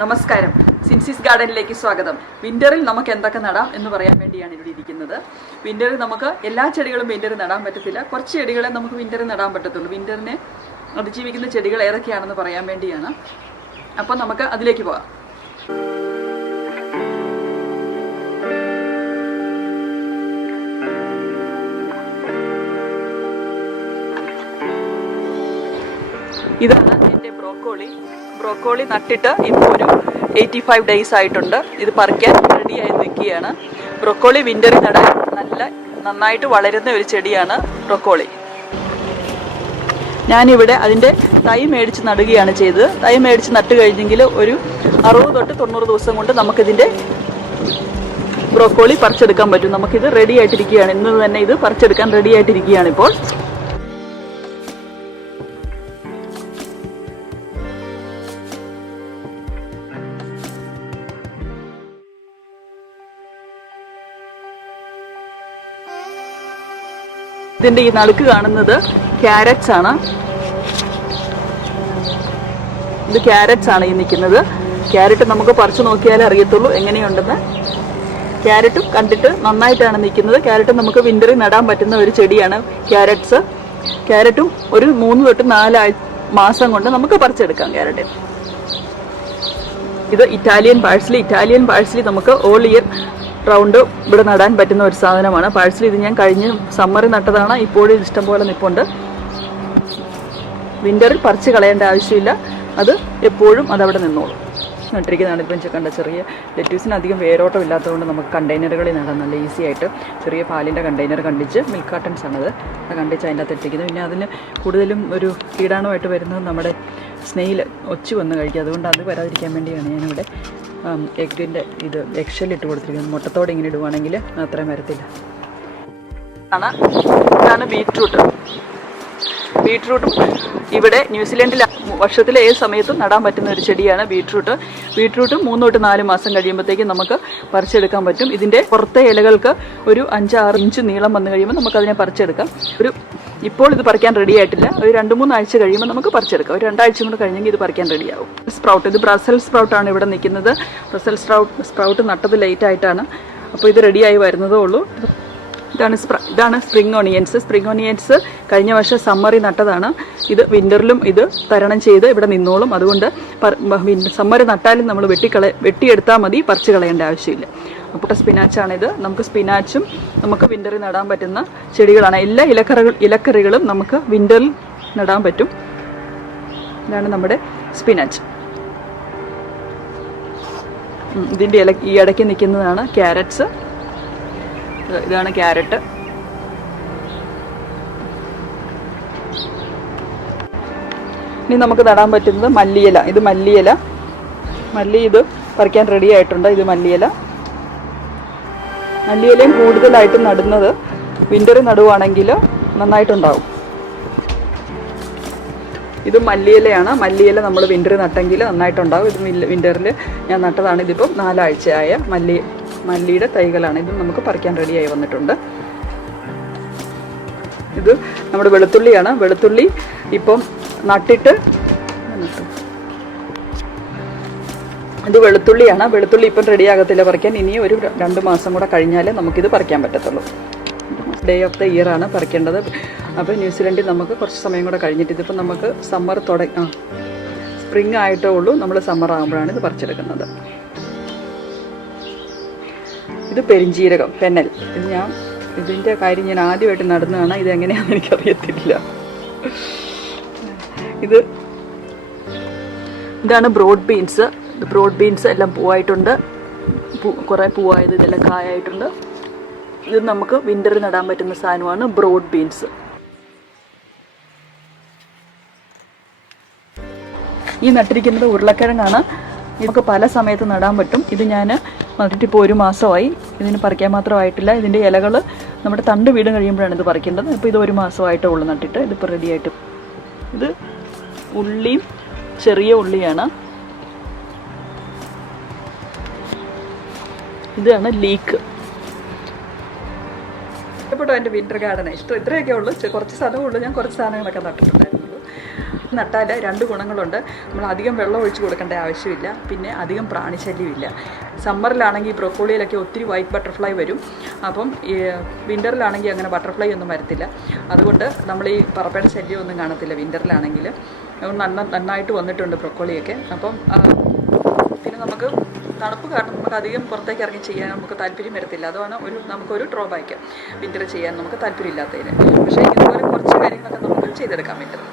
നമസ്കാരം, സിൻസിസ് ഗാർഡനിലേക്ക് സ്വാഗതം. വിന്ററിൽ നമുക്ക് എന്തൊക്കെ നടാം എന്ന് പറയാൻ വേണ്ടിയാണ് ഇവിടെ ഇരിക്കുന്നത്. വിന്ററിൽ നമുക്ക് എല്ലാ ചെടികളും വിന്ററിൽ നടാൻ പറ്റത്തില്ല. കുറച്ച് ചെടികളെ നമുക്ക് വിന്ററിൽ നടാൻ പറ്റത്തുള്ളൂ. വിന്ററിനെ അതിജീവിക്കുന്ന ചെടികൾ ഏതൊക്കെയാണെന്ന് പറയാൻ വേണ്ടിയാണ്. അപ്പോൾ നമുക്ക് അതിലേക്ക് പോകാം. ഇതാണ് എൻ്റെ ബ്രോക്കോളി നട്ടിട്ട് ഇപ്പോൾ ഒരു 85 ഡേയ്സ് ആയിട്ടുണ്ട്. ഇത് പറിക്കാൻ റെഡിയായി നിൽക്കുകയാണ്. ബ്രോക്കോളി വിന്ററിൽ നടാൻ നന്നായിട്ട് വളരുന്ന ഒരു ചെടിയാണ് ബ്രോക്കോളി. ഞാനിവിടെ അതിൻ്റെ തൈ മേടിച്ച് നടുകയാണ് ചെയ്തത്. തൈ മേടിച്ച് നട്ട് കഴിഞ്ഞെങ്കിൽ ഒരു 60 തൊട്ട് 90 ദിവസം കൊണ്ട് നമുക്കിതിൻ്റെ ബ്രോക്കോളി പറിച്ചെടുക്കാൻ പറ്റും. നമുക്കിത് റെഡി ആയിട്ടിരിക്കുകയാണ്. ഇന്ന് തന്നെ ഇത് പറിച്ചെടുക്കാൻ റെഡി ആയിട്ടിരിക്കുകയാണ് ഇപ്പോൾ. ഇതിൻ്റെ ഈ നടുക്ക് കാണുന്നത് ക്യാരറ്റ്സ് ആണ്. ഇത് ക്യാരറ്റ്സ് ആണ് ഈ നിൽക്കുന്നത്. ക്യാരറ്റ് നമുക്ക് പറിച്ചു നോക്കിയാലേ അറിയത്തുള്ളൂ എങ്ങനെയുണ്ടെന്ന്. ക്യാരറ്റും കണ്ടിട്ട് നന്നായിട്ടാണ് നിൽക്കുന്നത്. ക്യാരറ്റ് നമുക്ക് വിന്ററിൽ നടാൻ പറ്റുന്ന ഒരു ചെടിയാണ് ക്യാരറ്റ്സ്. ക്യാരറ്റും ഒരു 3 തൊട്ട് 4 മാസം കൊണ്ട് നമുക്ക് പറിച്ചെടുക്കാം ക്യാരറ്റ്. ഇത് ഇറ്റാലിയൻ പാഴ്സ്ലി നമുക്ക് ഓൾ ഇയർ റൗണ്ട് ഇവിടെ നടാൻ പറ്റുന്ന ഒരു സാധനമാണ് പാഴ്സ്ലി. ഇത് ഞാൻ കഴിഞ്ഞ സമ്മറിൽ നട്ടതാണ്. ഇപ്പോഴും ഇഷ്ടംപോലെ നിൽപ്പുണ്ട്. വിന്ററിൽ പറിച്ച് കളയേണ്ട ആവശ്യമില്ല. അത് എപ്പോഴും അതവിടെ നിന്നോളും. നട്ടിരിക്കുന്നതാണ്. ഇപ്പം കണ്ട ചെറിയ ലെറ്റ്യൂസിന് അധികം വേരോട്ടം ഇല്ലാത്തതുകൊണ്ട് നമുക്ക് കണ്ടെയ്നറുകളിൽ നടാൻ നല്ല ഈസി ആയിട്ട്. ചെറിയ പാലിൻ്റെ കണ്ടെയ്നർ കണ്ടിച്ച്, മിൽക്ക് കാർട്ടൺസ് ആണത്, അത് കണ്ടിച്ച് അതിൻ്റെ അകത്ത് ഇട്ടിരിക്കുന്നത്. പിന്നെ അതിന് കൂടുതലും ഒരു കീടാണുമായിട്ട് വരുന്നത് നമ്മുടെ സ്നെയിൽ ഒച്ചു വന്ന് കഴിക്കുക. അതുകൊണ്ട് അത് വരാതിരിക്കാൻ വേണ്ടിയാണ് ഞാനിവിടെ എഗ്ഗിൻ്റെ എഗ്ഷെൽ ഇട്ട് കൊടുത്തിരിക്കുന്നത്. മുട്ടത്തോടെ ഇങ്ങനെ ഇടുവാണെങ്കിൽ അത്രയും വരത്തില്ല. ഇതാണ് ബീട്രൂട്ടും ഇവിടെ ന്യൂസിലൻഡിൽ വർഷത്തിലെ ഏത് സമയത്തും നടാൻ പറ്റുന്ന ഒരു ചെടിയാണ് ബീട്രൂട്ടും 3 തൊട്ട് 4 മാസം കഴിയുമ്പോഴത്തേക്കും നമുക്ക് പറിച്ചെടുക്കാൻ പറ്റും. ഇതിൻ്റെ പുറത്തെ ഇലകൾക്ക് ഒരു 5-6 ഇഞ്ച് നീളം വന്നു കഴിയുമ്പോൾ നമുക്കതിനെ പറിച്ചെടുക്കാം. ഇപ്പോൾ ഇത് പറിക്കാൻ റെഡി ആയിട്ടില്ല. ഒരു 2-3 ആഴ്ച കഴിയുമ്പോൾ നമുക്ക് പറിച്ചെടുക്കാം. ഒരു 2 ആഴ്ച കൂടെ കഴിഞ്ഞെങ്കിൽ ഇത് പറിക്കാൻ റെഡിയാവും. ഇത് ബ്രസൽ സ്പ്രൗട്ടാണ് ഇവിടെ നിൽക്കുന്നത്. ബ്രസൽ സ്പ്രൗട്ട് നട്ടത് ലേറ്റ് ആയിട്ടാണ്. അപ്പോൾ ഇത് റെഡിയായി വരുന്നതേ ഉള്ളൂ. ഇതാണ് സ്പ്രിംഗ് ഓണിയൻസ്. കഴിഞ്ഞ വർഷം സമ്മറിൽ നട്ടതാണ്. ഇത് വിന്ററിലും ഇത് തരണം ചെയ്ത് ഇവിടെ നിന്നോളും. അതുകൊണ്ട് സമ്മറിൽ നട്ടാലും നമ്മൾ വെട്ടിയെടുത്താൽ മതി, പറിച്ച് കളയേണ്ട ആവശ്യമില്ല. അപ്പോൾ സ്പിനാച്ചാണിത്. നമുക്ക് സ്പിനാച്ചും നമുക്ക് വിന്ററിൽ നടാൻ പറ്റുന്ന ചെടികളാണ്. എല്ലാ ഇലക്കറികളും നമുക്ക് വിന്ററിൽ നടാൻ പറ്റും. ഇതാണ് നമ്മുടെ സ്പിനാച്ച്. ഇതിൻ്റെ ഈ ഇടയ്ക്ക് നിൽക്കുന്നതാണ് ക്യാരറ്റ്സ്. ഇതാണ് ക്യാരറ്റ്. ഇനി നമുക്ക് നടാൻ പറ്റുന്നത് മല്ലിയില. ഇത് മല്ലി ഇത് പറിക്കാൻ റെഡി ആയിട്ടുണ്ട്. ഇത് മല്ലിയിലയും കൂടുതലായിട്ട് നടുന്നത് വിന്ററിൽ നടുവാണെങ്കിൽ നന്നായിട്ടുണ്ടാവും. ഇത് മല്ലിയിലയാണ്. മല്ലിയില നമ്മൾ വിന്ററിൽ നട്ടെങ്കിൽ നന്നായിട്ടുണ്ടാവും. ഇത് വിന്ററിൽ ഞാൻ നട്ടതാണ്. ഇതിപ്പം 4 ആഴ്ചയായ മല്ലിയുടെ തൈകളാണ്. ഇത് നമുക്ക് പറിക്കാൻ റെഡിയായി വന്നിട്ടുണ്ട്. ഇത് നമ്മുടെ വെളുത്തുള്ളിയാണ്. വെളുത്തുള്ളി ഇപ്പം നട്ടിട്ട് ഇത് വെളുത്തുള്ളിയാണ്. വെളുത്തുള്ളി ഇപ്പം റെഡിയാകത്തില്ല പറിക്കാൻ. ഇനി ഒരു 2 മാസം കൂടെ കഴിഞ്ഞാലേ നമുക്കിത് പറിക്കാൻ പറ്റത്തുള്ളൂ. ഡേ ഓഫ് ദ ഇയർ ആണ് പറിക്കേണ്ടത്. അപ്പോൾ ന്യൂസിലൻഡിൽ നമുക്ക് കുറച്ച് സമയം കൂടെ കഴിഞ്ഞിട്ട്, ഇതിപ്പോൾ നമുക്ക് സമ്മർ സ്പ്രിംഗ് ആയിട്ടേ ഉള്ളൂ. നമ്മൾ സമ്മർ ആകുമ്പോഴാണ് ഇത് പറിച്ചെടുക്കുന്നത്. ഇത് പെരിഞ്ജീരകം, ഫെന്നൽ. ഇതിൻ്റെ കാര്യം ഞാൻ ആദ്യമായിട്ട് നടന്നതാണ്. ഇതെങ്ങനെയാണെന്ന് എനിക്കറിയത്തില്ല. ഇതാണ് ബ്രോഡ് ബീൻസ്. എല്ലാം പൂവായിട്ടുണ്ട്. കുറേ പൂവായത്, ഇതെല്ലാം കായായിട്ടുണ്ട്. ഇത് നമുക്ക് വിന്ററിൽ നടാൻ പറ്റുന്ന സാധനമാണ് ബ്രോഡ് ബീൻസ്. ഈ നട്ടിരിക്കുന്നത് ഉരുളക്കിഴങ്ങാണ്. നമുക്ക് പല സമയത്ത് നടാൻ പറ്റും. ഇത് ഞാൻ നട്ടിട്ടിപ്പോൾ 1 മാസമായി. ഇതിന് പറിക്കാൻ മാത്രമായിട്ടില്ല. ഇതിൻ്റെ ഇലകൾ നമ്മുടെ തണ്ട് വീട് കഴിയുമ്പോഴാണ് ഇത് പറിക്കേണ്ടത്. ഇപ്പോൾ ഇത് 1 മാസമായിട്ടേ ഉള്ളൂ നട്ടിട്ട്. ഇതിപ്പോൾ റെഡിയായിട്ട്. ഇത് ചെറിയ ഉള്ളിയാണ്. ഇതാണ് ലീക്ക്. ഇഷ്ടപ്പെട്ടോ എൻ്റെ വിൻ്റർ ഗാർഡനെ? ഇത്രയൊക്കെ ഉള്ളൂ. കുറച്ച് സ്ഥലമേ ഉള്ളൂ. ഞാൻ കുറച്ച് സാധനങ്ങളൊക്കെ നട്ടിട്ടുണ്ടായിരുന്നുള്ളൂ. നട്ടാൽ 2 ഗുണങ്ങളുണ്ട്. നമ്മൾ അധികം വെള്ളം ഒഴിച്ച് കൊടുക്കേണ്ട ആവശ്യമില്ല, പിന്നെ അധികം പ്രാണിശല്യമില്ല. സമ്മറിലാണെങ്കിൽ ഈ ബ്രൊക്കോളിയിലൊക്കെ ഒത്തിരി വൈറ്റ് ബട്ടർഫ്ലൈ വരും. അപ്പം ഈ വിൻ്ററിലാണെങ്കിൽ അങ്ങനെ ബട്ടർഫ്ലൈ ഒന്നും വരത്തില്ല. അതുകൊണ്ട് നമ്മൾ ഈ പറപ്പയുടെ ശല്യമൊന്നും കാണത്തില്ല വിൻ്ററിലാണെങ്കിൽ. നന്നായിട്ട് വന്നിട്ടുണ്ട് ബ്രൊക്കോളിയൊക്കെ. അപ്പം പിന്നെ നമുക്ക് തണുപ്പ് കാരണം നമുക്ക് അധികം പുറത്തേക്ക് ഇറങ്ങി ചെയ്യാൻ നമുക്ക് താല്പര്യം വരത്തില്ല. അതാണ് നമുക്കൊരു ഡ്രോബാക്ക് വിൻ്റർ ചെയ്യാൻ നമുക്ക് താല്പര്യമില്ലാത്തതിന്. പക്ഷേ ഇതുപോലെ കുറച്ച് കാര്യങ്ങളൊക്കെ നമുക്ക് ചെയ്തെടുക്കാൻ പറ്റും.